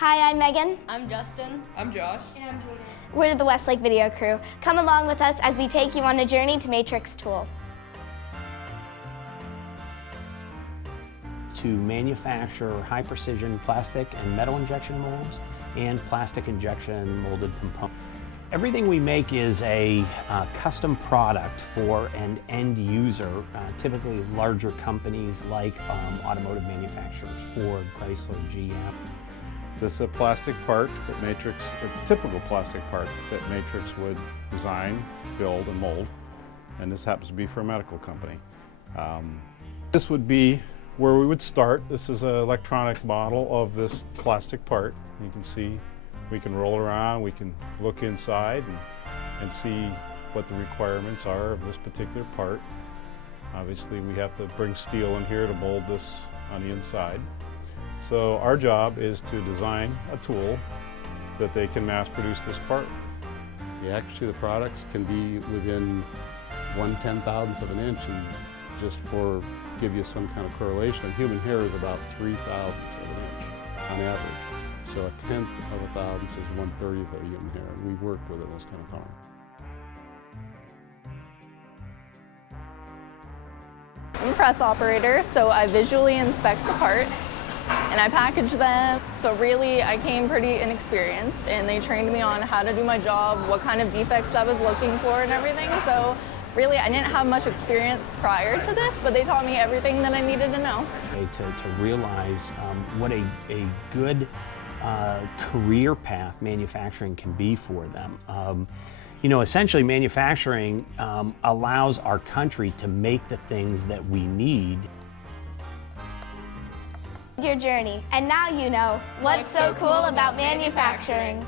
Hi, I'm Megan. I'm Justin. I'm Josh. And I'm Jordan. We're the Westlake video crew. Come along with us as we take you on a journey to Matrix Tool. To manufacture high-precision plastic and metal injection molds and plastic injection molded components. Everything we make is a custom product for an end user, typically larger companies like automotive manufacturers, Ford, Chrysler, GM. This is a plastic part that Matrix, a typical plastic part that Matrix would design, build, and mold, and this happens to be for a medical company. This would be where we would start. This is an electronic model of this plastic part. You can see we can roll around, we can look inside and see what the requirements are of this particular part. Obviously we have to bring steel in here to mold this on the inside. So our job is to design a tool that they can mass produce this part. Actually the products can be within 1/10,000th of an inch, and just for give you some kind of correlation, human hair is about 3/1000th of an inch on average. So 1/10 of a thousandth is 1/30th of a human hair, and we work with it this kind of time. I'm a press operator, so I visually inspect the parts and I package them. So really I came pretty inexperienced, and they trained me on how to do my job, what kind of defects I was looking for and everything. So really I didn't have much experience prior to this, but they taught me everything that I needed to know. To realize what a good career path manufacturing can be for them. You know, essentially manufacturing allows our country to make the things that we need. Your journey, and now you know what's so cool about manufacturing.